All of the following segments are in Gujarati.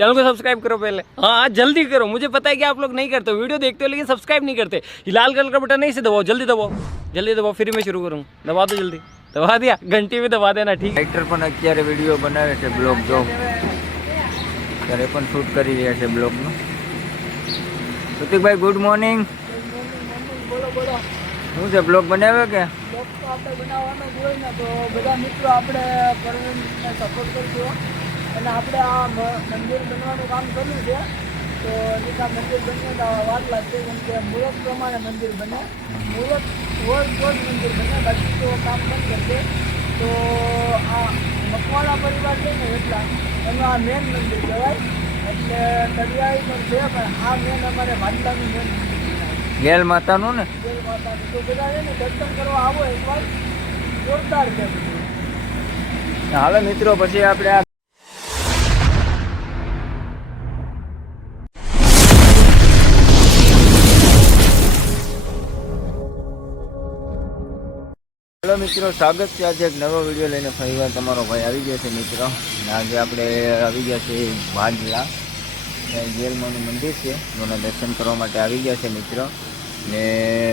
चैनल को सब्सक्राइब करो पहले हाँ हाँ जल्दी करो मुझे पता है कि आप लोग नहीं करते हो वीडियो देखते हो लेकिन सब्सक्राइब नहीं करते ये लाल कलर का बटन नहीं से दबाओ जल्दी दबाओ जल्दी दबाओ फिर मैं शुरू करूँ दबा दो जल्दी दबा दिया घंटी भी दबा देना ठीक है રાઇટર પણ અત્યારે વિડીયો બનાવે છે બ્લોગ જો ત્યારે પણ શૂટ કરી રહ્યા છે બ્લોગનું પ્રતિકભાઈ ગુડ મોર્નિંગ શું છે બ્લોગ બનાવ્યો કે આપણે બનાવવાનો જ હોય ને તો બધા મિત્રો આપણે પરવીનને સપોર્ટ કરજો અને આપણે આ મંદિર બનવાનું કામ કર્યું છે. તો નીકા મંદિર બને તો વાર લાગશે કેમ કે મુહૂર્ત પ્રમાણે મંદિર બને. મુહૂર્ત હોય તો જ મંદિર બને બાકી તો કામ બંધ કરશે તો આ મકવાડા પરિવાર છે ને એટલા એનું આ મેન મંદિર કહેવાય. એટલે દરિયાઈ પણ છે પણ આ મેન અમારે ભાટલાનું મેન ગેલ માતાનું ને? ગેલ માતાનું. તો બધા છે ને દર્શન કરવા આવો એકવાર. જોરદાર છે. હાલો મિત્રો પછી આપણે આ મિત્રો, સ્વાગત છે આજે એક નવો વીડિયો લઈને ફરીવાર તમારો ભાઈ આવી ગયો છે મિત્રો. આજે આપણે આવી ગયા છે ભાજલા જેલમાંનું મંદિર છે. એના દર્શન કરવા માટે આવી ગયા છે મિત્રો. ને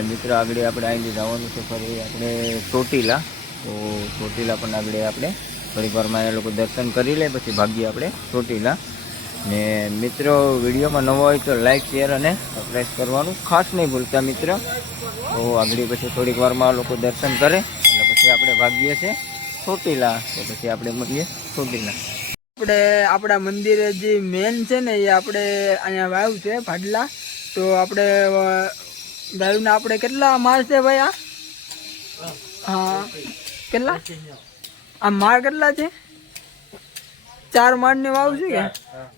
મિત્રો, આગળ આપણે અહીંથી જવાનું છે ફરી. આપણે ચોટીલા. તો ચોટીલા પણ આગળ આપણે થોડીક વારમાં એ લોકો દર્શન કરી લે, પછી ભાગીએ આપણે ચોટીલા. ને મિત્રો, વિડીયોમાં નવો હોય તો લાઈક, શેર અને સબસ્ક્રાઈબ કરવાનું ખાસ નહીં ભૂલતા મિત્ર. તો આગળ પછી થોડીક વારમાં લોકો દર્શન કરે. એટલે છે ચોટીલા તો પછી આપણે મળીએ ચોટીલા આપણે આપણા મંદિરે જે મેન છે ને એ આપણે અહીંયા વાવ છે, ભાડલા. તો આપણે વાવના આપણે કેટલા માળ છે ભાઈ આ? હા. કેટલા? આ માળ કેટલા છે? ચાર માળની વાવ છે કે?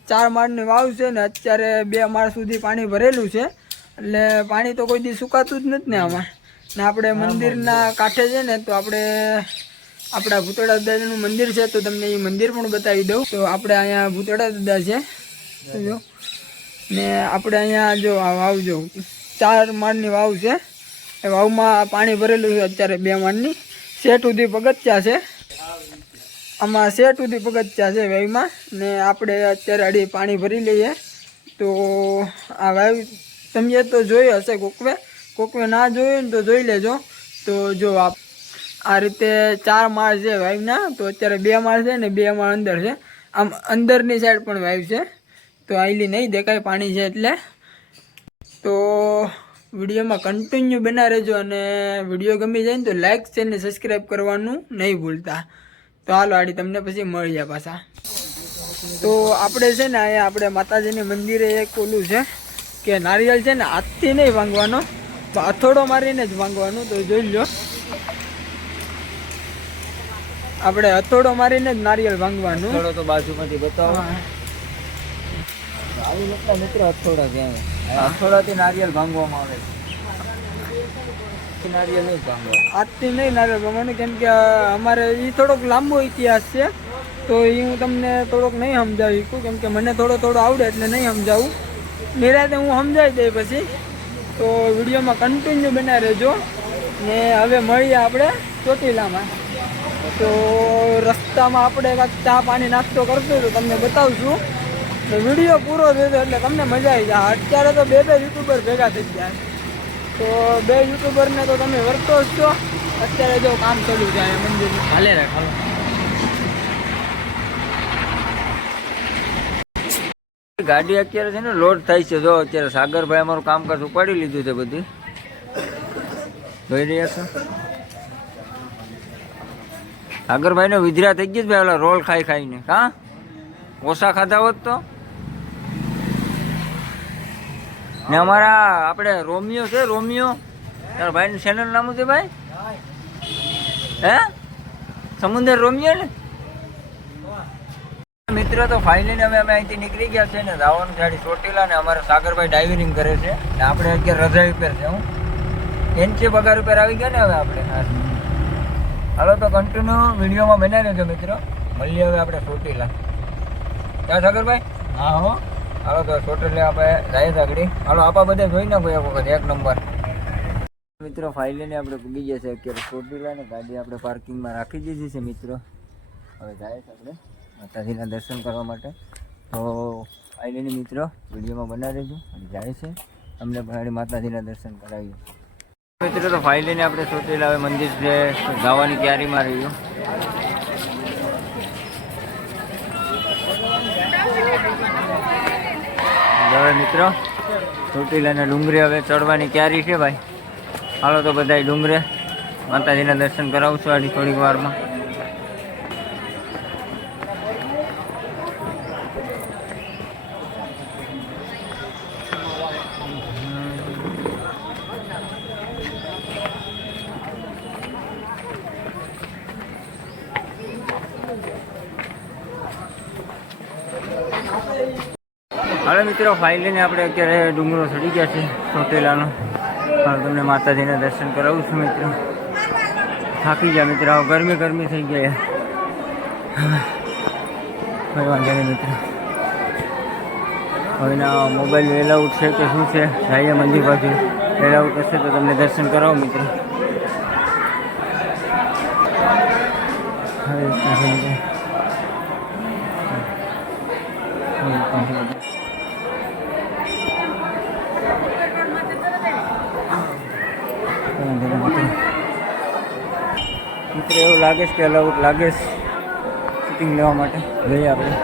ચાર માળની વાવ છે ને અત્યારે બે માળ સુધી પાણી ભરેલું છે. એટલે પાણી તો કોઈ દી સુકાતું જ નથી ને આમાં. ને આપણે મંદિરના કાંઠે છે ને તો આપણે આપણા ભૂતળા દાદાનું મંદિર છે તો તમને એ મંદિર પણ બતાવી દઉં. તો આપણે અહીંયા ભૂતળા દાદા છે. જો ને આપણે અહીંયા જો વાવ જો ચાર માળની વાવ છે. એ વાવમાં પાણી ભરેલું છે અત્યારે બે માળની. શેઠ સુધી પગથિયા છે. આમાં શેઠ સુધી પગથિયા છે વાવમાં. ને આપણે અત્યારે અડી પાણી ભરી લઈએ. તો આ વાવ તમે તો જોયો હશે કોકવે. કોકવે ના જોયું ને તો જોઈ લેજો. તો જો આપ આ રીતે ચાર માળ છે વાઇવના તો અત્યારે બે માળ છે ને બે માળ અંદર છે. આમ અંદરની સાઈડ પણ વાઈવ છે. તો આઈલી નહીં દેખાય, પાણી છે એટલે. તો વિડીયોમાં કન્ટિન્યુ બના રહેજો અને વીડિયો ગમી જાય ને તો લાઇક છે ને સબસ્ક્રાઈબ કરવાનું નહીં ભૂલતા. તો હાલો, આડી તમને પછી મળી જાય પાછા. તો આપણે છે ને અહીંયા આપણે માતાજીની મંદિરે એક ઓલું છે કે નારિયેળ છે ને, હાથથી નહીં ભાંગવાનો. તો હથોડો મારીને જ માંગવાનું તો જોઈ લો આપણે હથોડો મારીને જ નારિયેળ ભાંગવાનું થોડો તો બાજુમાંથી બતાવો. આવી લોકો મિત્ર હથોડા કહેવાય હથોડાથી નારિયેળ ભાંગવામાં આવે છે. નહીં ભાંગવા. આજથી નહીં નારિયેળ ભાંગવાનું કેમ કે અમારે એ થોડોક લાંબો ઇતિહાસ છે તો એ હું તમને થોડોક નહીં સમજાવી શકું કેમ કે મને થોડો થોડો આવડે એટલે નહીં સમજાવું. નિરાતે હું સમજાવી દઈ પછી. તો વિડીયોમાં કન્ટિન્યુ બનાવી રહેજો. ને હવે મળીએ આપણે ચોટીલામાં. તો રસ્તામાં આપણે કાંઈક ચા પાણી નાસ્તો કરશું તો તમને બતાવશું. તો વીડિયો પૂરો થશે એટલે તમને મજા આવી જાય. અત્યારે તો બે બે યુટ્યુબર ભેગા થઈ ગયા તો બે યુટ્યુબરને તો તમે વર્તો જ છો. અત્યારે જો કામ ચાલુ જાય મંદિર મંદિરનું हाले ગાડી અત્યારે છે ને લોડ થાય છે. જો અત્યારે સાગરભાઈ અમારું કામકાજ ઉપાડી લીધું છે બધું. જોઈ રહ્યા છો? સાગરભાઈ ને વિધરા થઈ ગયું ભાઈ, ઓલા રોલ ખાઈ ખાઈને. કા ઓછા ખાધા હોત તો? ને અમારા આપણે રોમિયો છે, રોમિયો. તારા ભાઈનું ચેનલ નામ છે ભાઈ? હે? સમુદર રોમિયો ને? મિત્રો તો ફાઇનલી અમે અમે અહીંથી નીકળી ગયા છે ને રાવણ ગાડી ચોટીલા ને અમારા સાગરભાઈ ડાઇવિંગ કરે છે. ને આપણે અત્યારે રજા ઉપર છે હું. એનસી પગાર ઉપર આવી ગયા ને હવે આપણે. હાલો તો કન્ટિન્યુ વિડીયોમાં બનાવી રહેજો મિત્રો. મળીએ હવે આપણે ચોટીલા. ક્યાં સાગરભાઈ? હા હો. હાલો તો ચોટીલા આપણે જઈએ સાગડી હાલો આપા બધા જોઈ નાખો એક વખત એક નંબર. મિત્રો ફાઇનલી આપણે પૂગી ગયા છે અત્યારે ચોટીલા ને ગાડી આપણે પાર્કિંગમાં રાખી દીધી છે મિત્રો. હવે જાય છે આપણે. માતાજીના દર્શન કરવા માટે. તો ફાઇનલી મિત્રો, વિડીયોમાં બના રહેજો અને જાય છે. અમને પણ માતાજીના દર્શન કરાવીએ. મિત્રો, તો ફાઇનલી આપણે સોટેલા હવે મંદિર છે ગાવાની તૈયારીમાં રહ્યું હવે મિત્રો ચોટીલાના ડુંગરે હવે ચડવાની તૈયારી છે ભાઈ. હાલો તો બધા ડુંગરે માતાજીના દર્શન કરાવશું આની થોડીક વારમાં. હવે મિત્રો ફાઇનલી આપણે અત્યારે ડુંગરો ચડી ગયા છે ચોટીલાનો. હાલ તમને માતાજીના દર્શન કરાવું છું મિત્રો. થાકી ગયા મિત્રો ગરમી ગરમી થઈ ગયા કોઈ વાંધો નહીં મિત્રો. હવેના મોબાઈલ એલાઉટ છે કે શું છે? જાઈએ મંદિર બાજુ. એલાઉટ હશે તો તમને દર્શન કરાવો મિત્રો. હવે ત્યાં છે મિત્રો. મિત્ર એવું લાગે છે કે અલાઉટ લાગે છે શૂટિંગ લેવા માટે? જઈએ આપણે.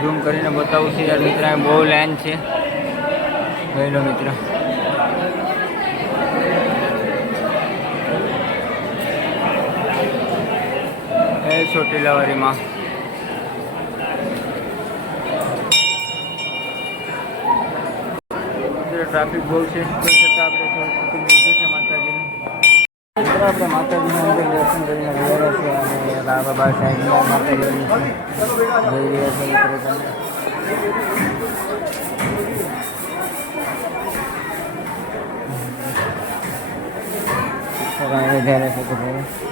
ઝૂમ કરીને બતાવું છું યાર મિત્ર બહુ લાઈન છે. ગયેલો મિત્ર. એ ચોટીલાવાડીમાં ટ્રાફિક બહુ છે તો છતાં આપણે થોડું શૂટિંગ લીધું છે માતાજીનું મિત્રો આપણે માતાજીના અંદર દર્શન કરીને રહ્યા છે અને બાબા સાહેબના માતાજીની જઈ રહ્યા છે મિત્રો તમે વધારે છે તો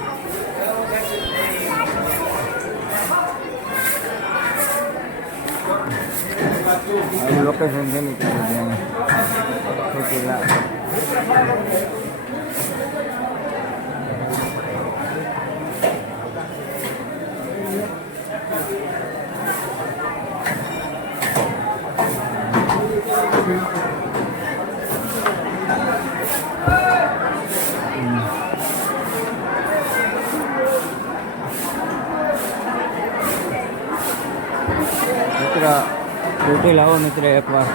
ભાઈ અહીં લોકેશન છે મિત્રો ત્યાં ચોટીલા મિત્ર ચોટીલા લાવો મિત્ર એકવાર.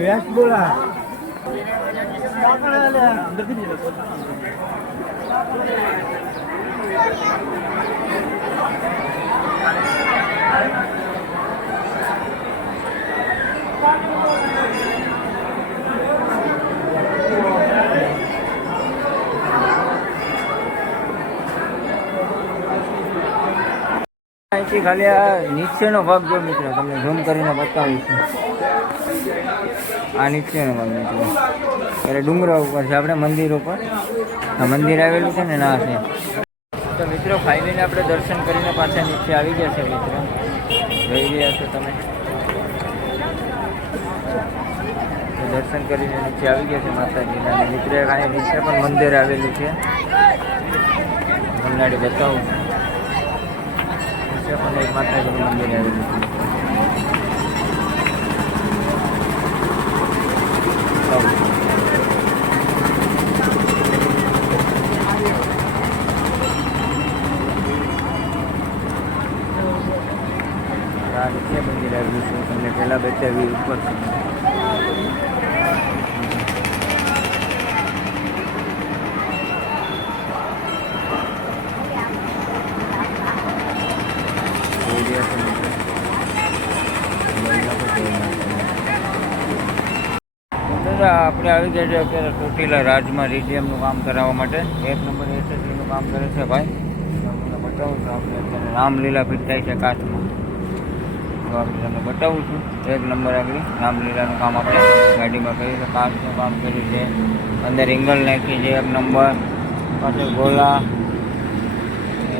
વ્યાસ બોલા. અહીંથી ખાલી આ નીચેનો ભાગ જો મિત્રો તમને ઝૂમ કરીને બતાવીશું. આ નીચેનો ભાગ મિત્રો. ત્યારે ડુંગરા ઉપર છે, આપણે મંદિર ઉપર. આ મંદિર આવેલું છે ને ના છે. તો મિત્રો ફાઇનલી આપણે દર્શન કરીને પાછા નીચે આવી ગયા છે મિત્રો. જોઈ રહ્યા છો તમે. દર્શન કરીને નીચે આવી ગયા છે માતાજીના મિત્રો કાંઈ નીચે પણ મંદિર આવેલું છે. તમને બતાવું છું પણ એક માતાજીનું મંદિર આવેલું છે. આ નીચે મંદિર આવ્યું છે. તમને પહેલાં બતાવી ઉપર છે આપણે આવી ગયા છે અત્યારે ચોટીલા રાજમાં રીડીએમનું કામ કરાવવા માટે. એક નંબર એસએસસીનું કામ કરે છે ભાઈ. તમને બતાવું છું, આપણે અત્યારે રામલીલા ફિટ થાય છે કાચમાં. તો આપણે તમને બતાવું છું, એક નંબર આગળ રામલીલાનું કામ આપણે ગાડીમાં કર્યું છે, કાચનું કામ કર્યું છે. અંદર એંગલ નાખી છે, એક નંબર. પાછળ ગોલા.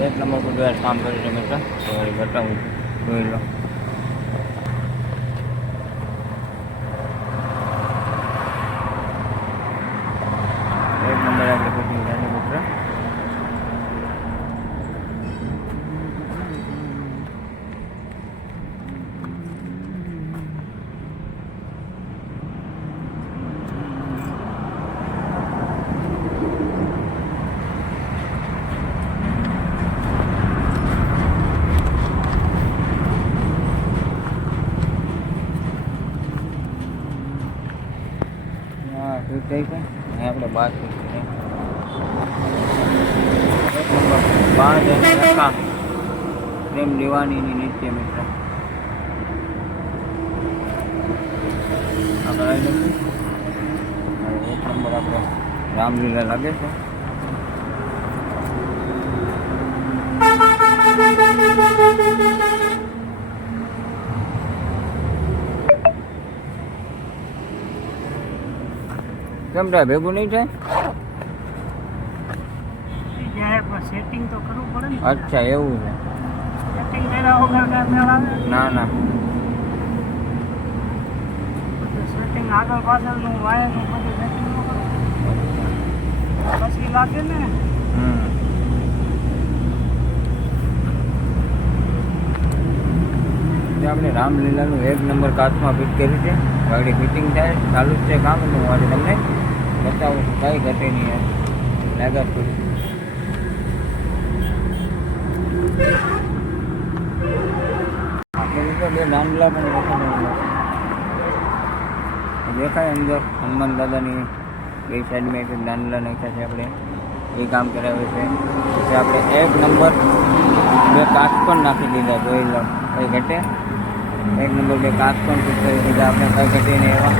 એક નંબર બધું કામ કર્યું છે મિત્ર. તો બતાવું જોઈ લો એક નંબર આપણે બુકિંગ થાય મિત્ર હા ફિટ થઈ છે અહીં આપણે બાર ફિટ અને રખા પ્રેમ દિવાનીની નીચે મિત્ર આપણે એક નંબર આપણે રામલીલા લાગે છે કેમ થાય ભેગું નહીં થાય? સેટિંગ તો કરવું પડે ને. અચ્છા એવું છે. સેટિંગ કર્યા વગર મેળ આવે. ના ના. સેટિંગ આગળ પાછળનું વાયરનું બધું સેટિંગ પછી લાગે ને. હમ. આપણે રામલીલાનું એક નંબર કાચમાં ફિટ કર્યું છે. ગાડી ફિટિંગ થાય ચાલુ જ છે કામ હું આજે તમને બતાવું કાંઈ ઘટે નહીં એમ. થોડી આપણે બે નાનલા પણ દેખાય દેખાય અંદર હનુમાન દાદાની, બે સાઈડમાં એક નાનલા નાખ્યા છે આપણે. એ કામ કરાવે છે. પછી આપણે એક નંબર બે કાચ પણ નાખી દીધા, જોઈ લો, કઈ ઘટે? એક નંબર બે કાચ પણ કરી દીધા, આપણે કઈ ઘટી નહીં એવા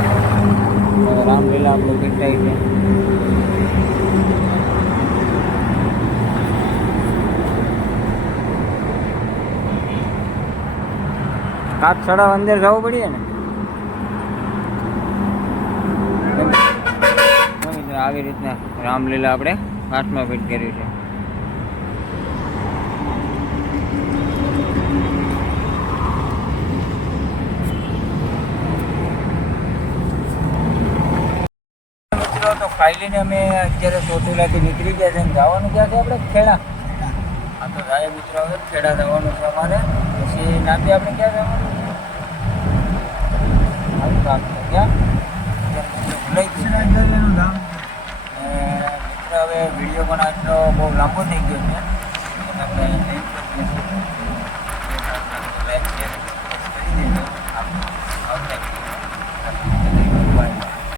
રામલીલા આપણું ફિટ થાય છે. કાચ ચડાવવા અંદર જવું પડીએ ને? આવી રીતના રામલીલા આપણે કાચમાં ફિટ કર્યું છે. ફાઇલીને અમે અત્યારે ચોટીલાથી નીકળી ગયા છે અને જવાનું ક્યાં છે આપણે? ખેડા. આ તો રાય મિત્રો હવે ખેડા જવાનું છે અમારે. પછી નાથી આપણે ક્યાં જવાનું? આવી કામ છે ક્યાં? ભૂલાઈ ગયું મિત્ર હવે વીડિયો પણ આટલો બહુ લાંબો થઈ ગયો છે.